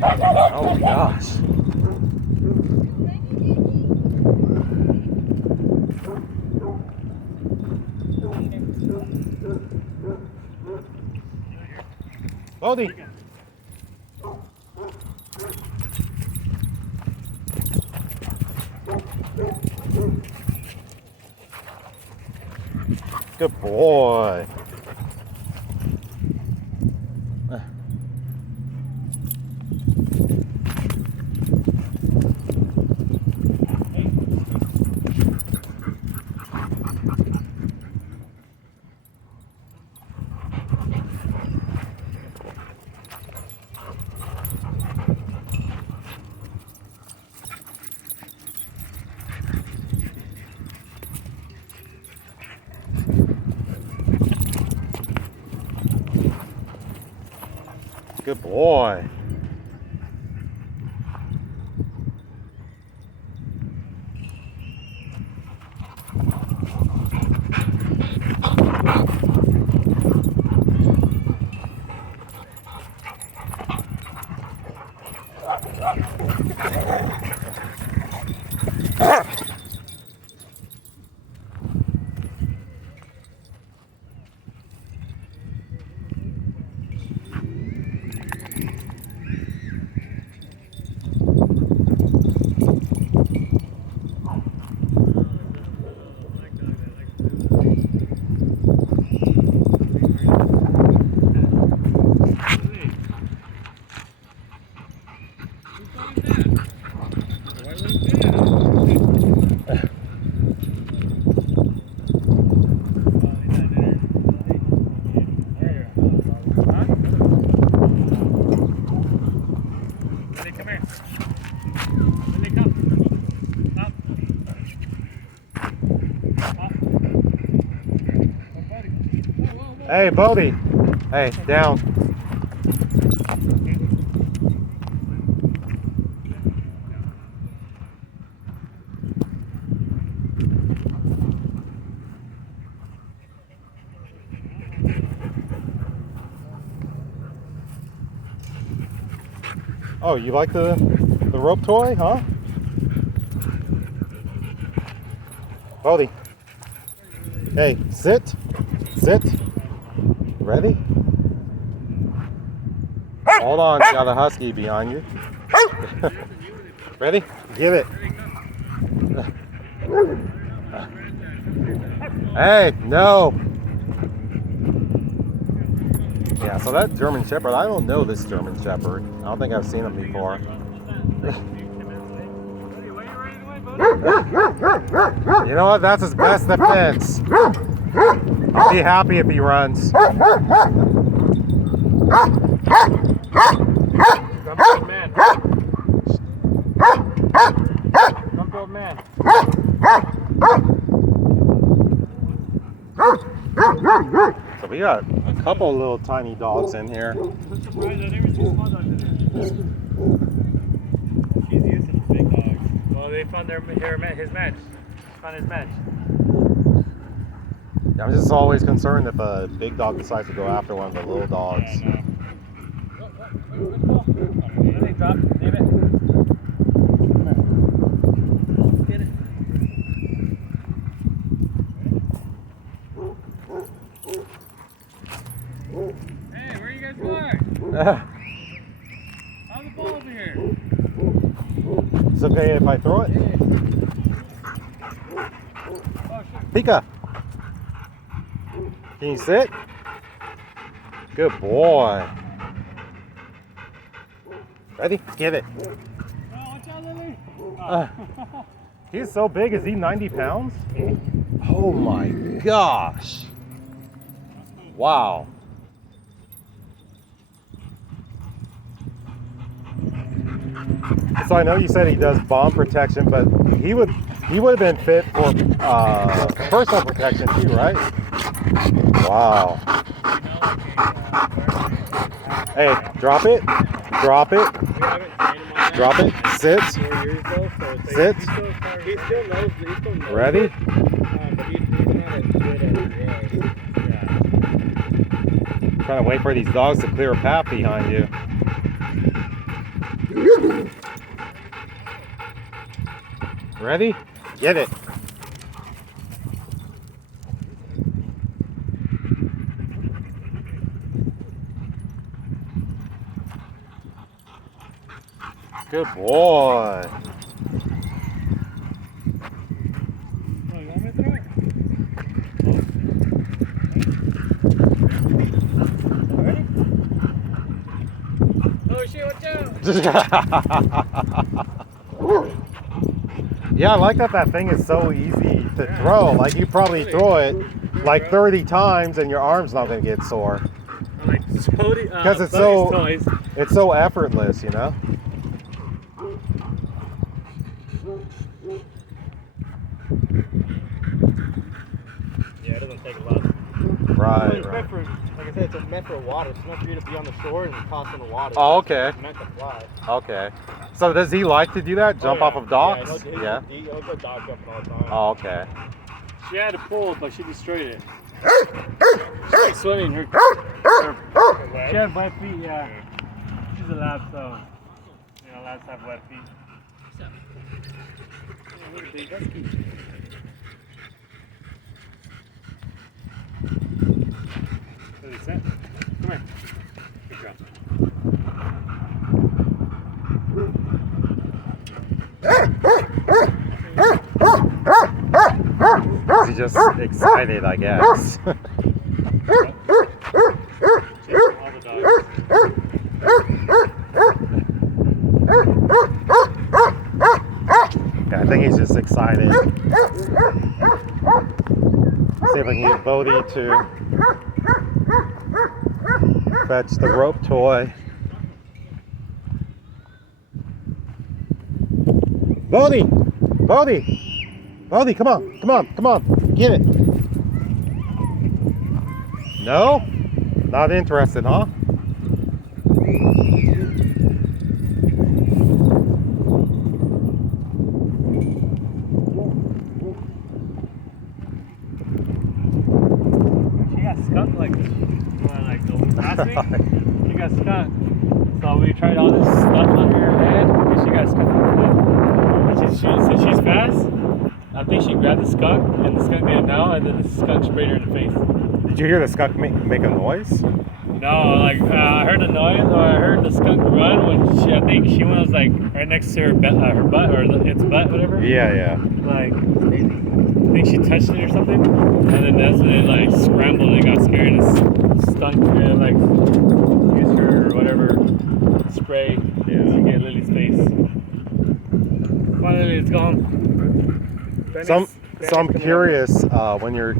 Oh my gosh. Bodie. Good boy. Good boy. Hey, Bodie. Hey, down. Oh, you like the rope toy, huh? Bodie. Hey, sit. Sit. Ready? Hold on, you got a husky behind you. Ready? Give it. Hey, no. Yeah, so that German Shepherd, I don't know this German Shepherd. I don't think I've seen him before. You know what? That's his best defense. I'll be happy if he runs. Grumpy man. Grumpy old man. So we got a couple little tiny dogs in here. I'm surprised I never seen small dogs in there. He's used to the big dogs. Well, they found his match. Found his match. Yeah, I'm just always concerned if a big dog decides to go after one of the little dogs. Yeah, no. Let me drop. Leave it. Get it. Hey, where are you guys going? How's the ball over here? It's okay if I throw it? Oh, shit. Pika! Can you sit? Good boy. Ready? Give it. Oh, watch out, Lily. He's so big. Is he 90 pounds? Oh my gosh. Wow. So I know you said he does bomb protection, but he would have been fit for personal protection too, right? Wow. Hey, drop it. Drop it. Drop it. Sit. Sit. Ready? Trying to wait for these dogs to clear a path behind you. Ready? Get it. Good boy. Oh, you want me to throw it? Ready? Oh shit, watch out! Yeah, I like that thing is so easy to throw. Like you probably throw it like 30 times and your arm's not gonna get sore. Like Because it's toys. so effortless, you know? Yeah, it doesn't take a lot. Right, It's right. meant for, like I said, it's meant for water. It's meant for you to be on the shore and toss in the water. Oh, okay. It's meant to fly. Okay. So does he like to do that? Jump off of docks? Yeah. He'll go dog jumping all the time. Oh, okay. She had a pool, but she destroyed it. She likes swimming. She had wet feet, yeah. She's a lab, so you know, labs have wet feet. Yeah, look at these. That's cute. What is that? Come here. Good job. He's just excited, I guess. All the dogs. Yeah, I think he's just excited. See if I can get Bodie to fetch the rope toy. Bodie! Bodie! Bodie, come on, come on, come on, get it. No? Not interested, huh? She got skunked like last week. She got skunked. So we tried all this stuff under her head, and she got skunked. Since she's fast, I think she grabbed the skunk, and the skunk didn't know, and then the skunk sprayed her in the face. Did you hear the skunk make a noise? No, like I heard the noise, or I heard the skunk run when I think she was like right next to her butt, or its butt, whatever. Yeah, yeah. Like, I think she touched it or something, and then that's when it like scrambled and got scared and stunk and like used her whatever spray to get Lily's face. Come on, Lily, let's go home. So I'm curious, when your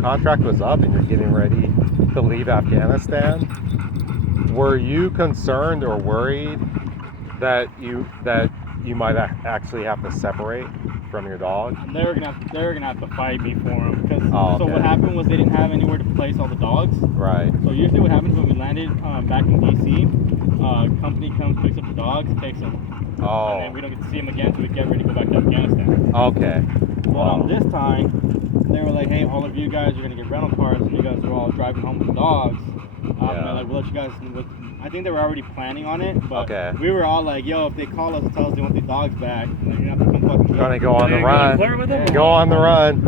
contract was up and you're getting ready to leave Afghanistan, were you concerned or worried that you might actually have to separate from your dog? They were gonna have to fight me for them because Oh, so what happened was they didn't have anywhere to place all the dogs. Right. So usually what happens when we landed back in DC, company comes, picks up the dogs, takes them, Oh. and then we don't get to see them again until we get ready to go back to Afghanistan. Okay. Well, this time they were like, hey, all of you guys are gonna get rental cars, and you guys are all driving home with the dogs. And they're like, we'll let you guys. I think they were already planning on it, but we were all like, yo, if they call us and tell us they want the dogs back, then you're gonna have to come fucking. Trying to go on the run. Flirt with them? Go on the run.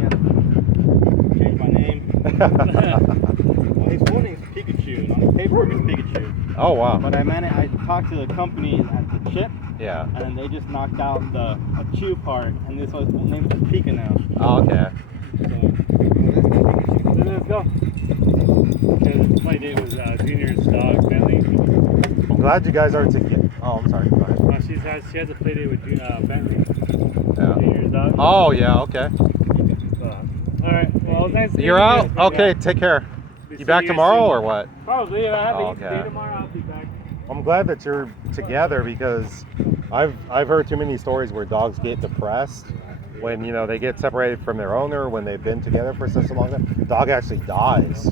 Change my name. Well, his full name's Pikachu. On his paperwork it's Pikachu. Oh wow. But I talked to the company at the chip, Yeah. and then they just knocked out the chew part, and this was his name is Pika now. Oh, okay. Let's go. My date was Junior's dog, Bentley. I'm glad you guys are together. Oh, I'm sorry. Go ahead. She has a play date with Bentley. Yeah. Junior's dog. Oh yeah. Okay. All right. Well, nice. You're out. Okay. Take care. You back tomorrow or what? Probably. If I have a Okay. day tomorrow, I'll be back. I'm glad that you're together because I've heard too many stories where dogs get depressed when they get separated from their owner when they've been together for such a long time. The dog actually dies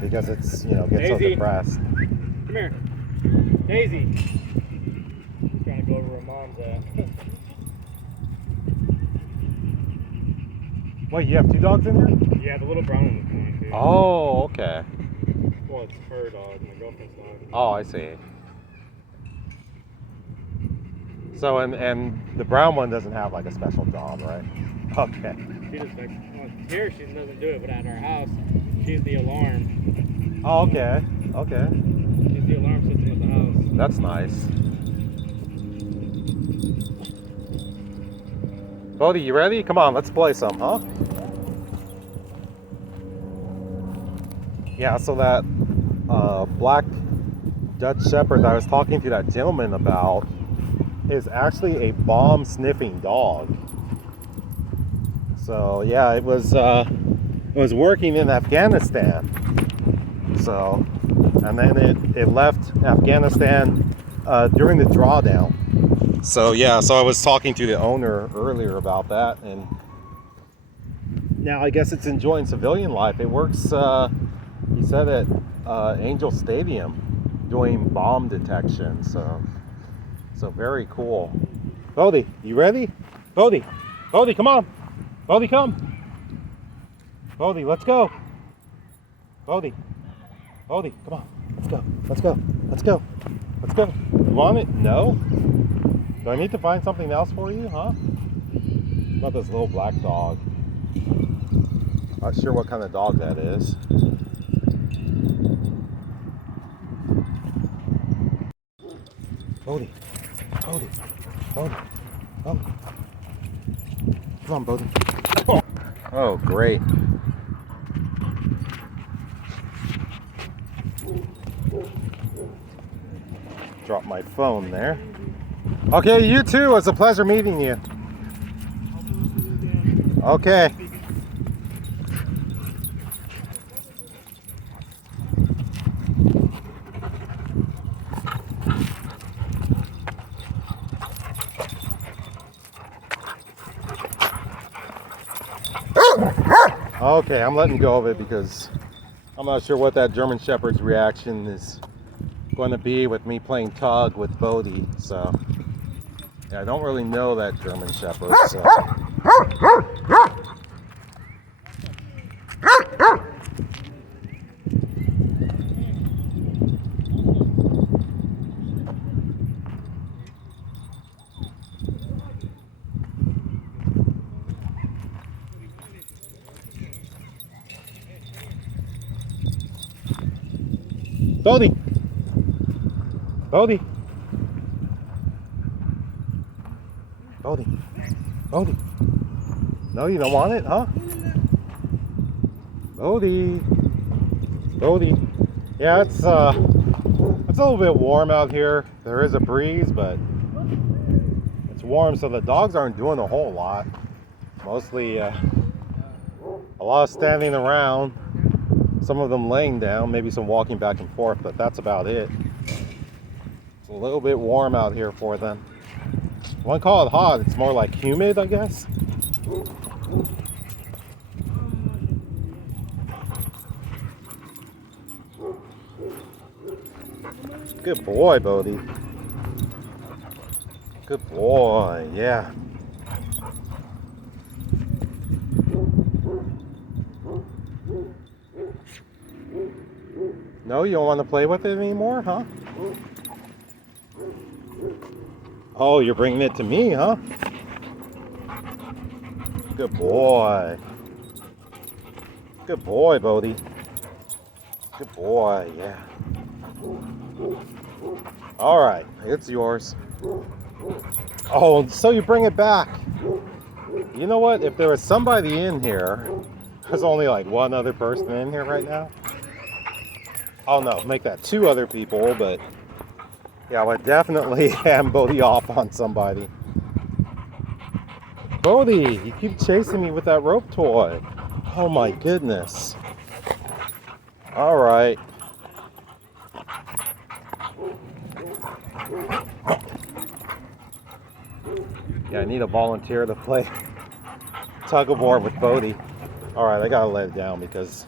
because it's gets so Daisy. depressed. Come here, Daisy. Trying to go over where mom's at. Wait, you have two dogs in there? Yeah, the little brown one was mine too. Oh, okay. Well, it's her dog, my girlfriend's dog. Oh, I see. So and the brown one doesn't have like a special job, right? Okay. She just like, well, here she doesn't do it, but at our house, she's the alarm. Oh, okay. Okay. She's the alarm system of the house. That's nice. Bodie, you ready? Come on, let's play some, huh? Yeah, so that black Dutch Shepherd that I was talking to that gentleman about is actually a bomb sniffing dog. So yeah, it was working in Afghanistan. So, and then it left Afghanistan during the drawdown. So yeah, so I was talking to the owner earlier about that, and now I guess it's enjoying civilian life. It works, he said, at Angel Stadium doing bomb detection. So very cool. Bodie, you ready? Bodie, come on. Bodie, come. Bodie, let's go. Bodie, come on. Let's go. You want it? No? Do I need to find something else for you, huh? About this little black dog. Not sure what kind of dog that is. Bodie. Come on, Bodie. Oh, great. Drop my phone there. Okay, you too. It's a pleasure meeting you. Okay. Okay, I'm letting go of it because I'm not sure what that German Shepherd's reaction is going to be with me playing tug with Bodie. So yeah, I don't really know that German Shepherd. So. Bodie. No, you don't want it, huh? Bodie. Yeah, it's a little bit warm out here. There is a breeze, but it's warm, so the dogs aren't doing a whole lot. Mostly a lot of standing around. Some of them laying down, maybe some walking back and forth, but that's about it. It's a little bit warm out here for them. I wouldn't call it hot, it's more like humid, I guess. Good boy, Bodie. Good boy, yeah. No, you don't want to play with it anymore, huh? Oh, you're bringing it to me, huh? Good boy. Good boy, Bodie. Good boy, yeah. All right, it's yours. Oh, so you bring it back. You know what? If there was somebody in here, there's only like one other person in here right now. Oh no, make that two other people, but yeah, I would definitely hand Bodie off on somebody. Bodie, you keep chasing me with that rope toy. Oh my goodness. All right. Yeah, I need a volunteer to play tug of war with Bodie. All right, I gotta let it down because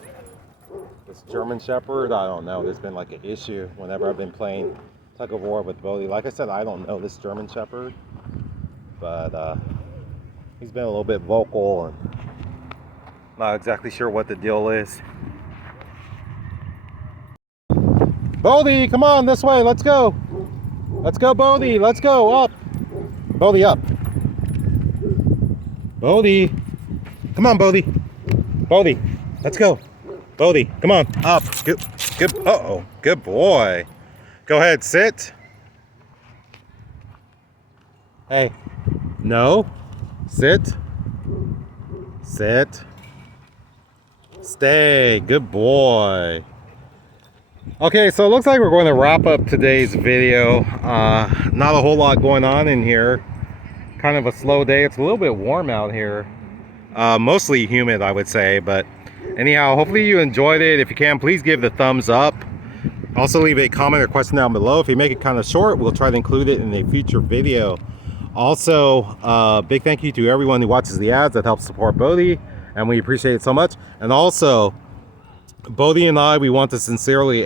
this German Shepherd, I don't know. There's been like an issue whenever I've been playing tug of war with Bodie. Like I said, I don't know this German Shepherd, but he's been a little bit vocal and not exactly sure what the deal is. Bodie, come on this way. Let's go. Let's go, Bodie. Let's go up. Bodie, up. Bodie. Come on, Bodie. Bodie, let's go. Bodie, come on, up. Good, good. Uh-oh, good boy. Go ahead, sit. Hey, no. Sit. Sit. Stay. Good boy. Okay, so it looks like we're going to wrap up today's video. Not a whole lot going on in here. Kind of a slow day. It's a little bit warm out here. Mostly humid, I would say. But anyhow, hopefully you enjoyed it. If you can, please give the thumbs up. Also leave a comment or question down below. If you make it kind of short, we'll try to include it in a future video. Also, big thank you to everyone who watches the ads. That helps support Bodie, and we appreciate it so much. And also, Bodie and I, we want to sincerely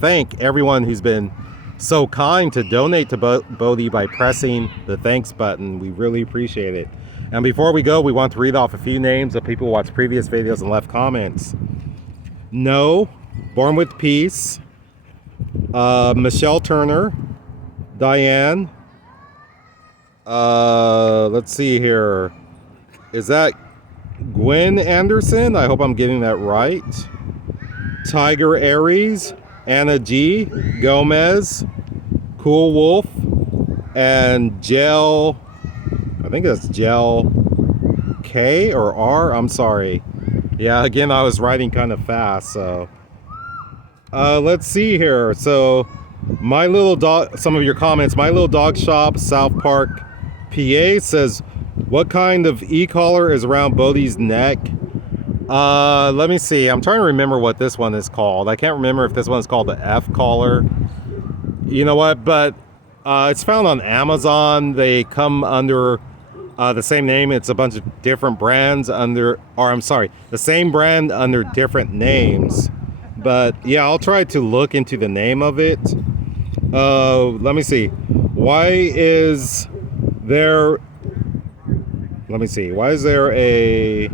thank everyone who's been so kind to donate to Bodie by pressing the thanks button. We really appreciate it. And before we go, we want to read off a few names of people who watched previous videos and left comments. No, Born with Peace, Michelle Turner, Diane, let's see here. Is that Gwen Anderson? I hope I'm getting that right. Tiger Aries, Anna G, Gomez, Cool Wolf, and Gel, I think that's Gel K or R, I'm sorry. Yeah, again, I was writing kind of fast, so. Let's see here. So, my little dog, some of your comments. My Little Dog Shop, South Park, PA says, what kind of e-collar is around Bodie's neck? Let me see. I'm trying to remember what this one is called. I can't remember if this one is called the F collar. You know what? But it's found on Amazon. They come under the same name. It's a bunch of different brands under, or I'm sorry, the same brand under different names. But yeah, I'll try to look into the name of it. Let me see. Why is there a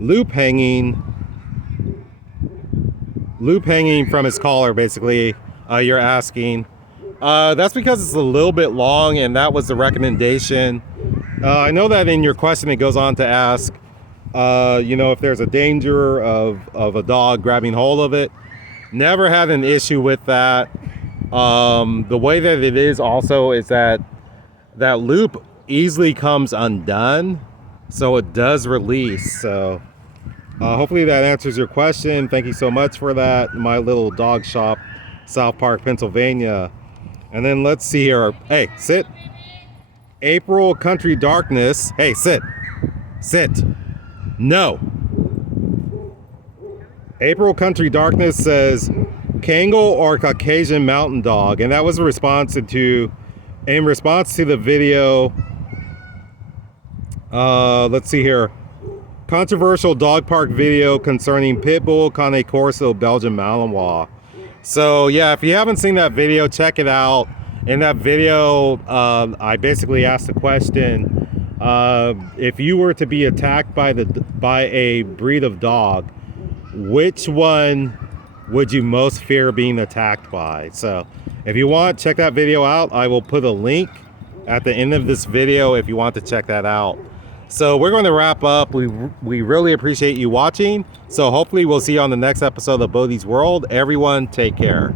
loop hanging from his collar, basically? You're asking. That's because it's a little bit long, and that was the recommendation. I know that in your question it goes on to ask, you know, if there's a danger of a dog grabbing hold of it. Never had an issue with that. The way that it is also is that loop easily comes undone, so it does release. So hopefully that answers your question. Thank you so much for that. My Little Dog Shop, South Park, Pennsylvania. And then let's see here. Hey, sit. April Country Darkness. Hey, sit. No. April Country Darkness says Kangal or Caucasian Mountain Dog, and that was in response to the video. Let's see here. Controversial dog park video concerning Pitbull, Cane Corso, Belgian Malinois. So yeah, if you haven't seen that video, check it out. In that video, I basically asked the question, if you were to be attacked by a breed of dog, which one would you most fear being attacked by? So if you want, check that video out. I will put a link at the end of this video if you want to check that out. So we're going to wrap up. We really appreciate you watching. So hopefully we'll see you on the next episode of Bodie's World. Everyone, take care.